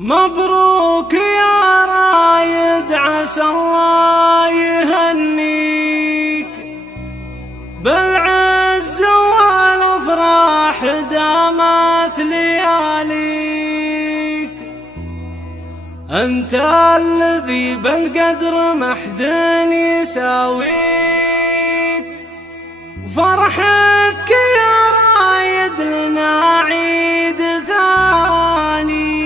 مبروك يا رايد، عسى الله يهنيك بالعز والافراح دامت لياليك. انت الذي بالقدر محد يساويك، فرحتك يا رايد لنا عيد ثاني.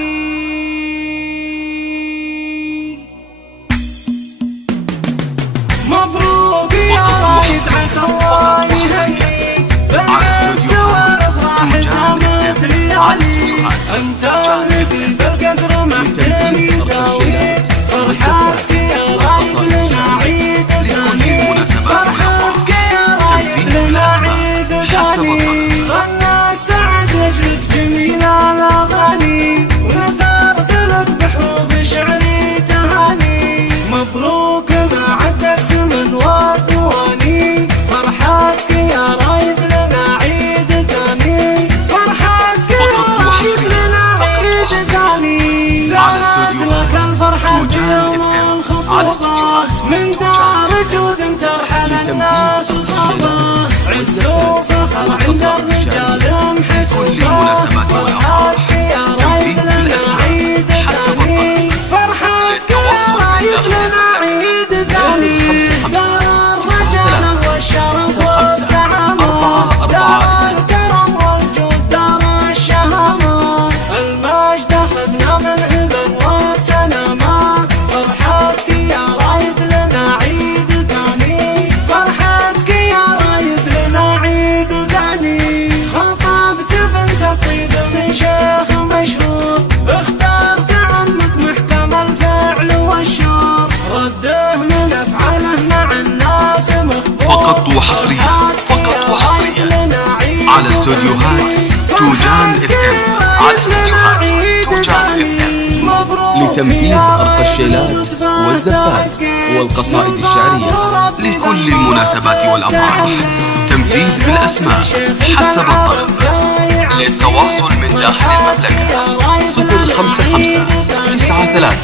مبروك يا رايد، عسى الله يهنيك بالعز والافراح دامت لياليك. انت الذي بالقدر محد يساويك، فرحتك يا رايد لنا عيد ثاني. فرحتك يا رايد لنا عيد ثاني. غنى سعد وجد جميل الاغاني، ونثرت لك بحروف شعري تهاني. مبروك ما عدى الزمن والثواني، فرحتك يا رايد لنا عيد ثاني. فرحتك يا رايد لنا عيد ثاني. زادت لك الفرحة يوم الخطوبة، من دار جود ترحل الناس صابة. عز وفخر عند الرجال محسوبة، فرحتك يا رايد لنا عيد ثاني. فرحتك يا رايد لنا عيد ثاني. دار الرجال والشرف والزعامة، دار الكرم والجود دار الشهامة. المجد اخذنا من هبا وسلامة، فرحتك يا رايد لنا عيد ثاني. فرحتك يا رايد لنا عيد ثاني. خطبت بنت الطيب من شيخ مشهور، اخترت عمك محكم الفعل والشور، رده من افعاله مع الناس مخبور. فقط وحصريا على استوديوهات توجان FM، على استوديوهات توجان FM، لتنفيذ أرق الشيلات والزفات والقصائد الشعرية لكل المناسبات والأفراح. تنفيذ بالأسماء حسب الطلب. للتواصل من داخل المملكة 055 93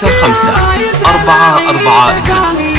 65 442.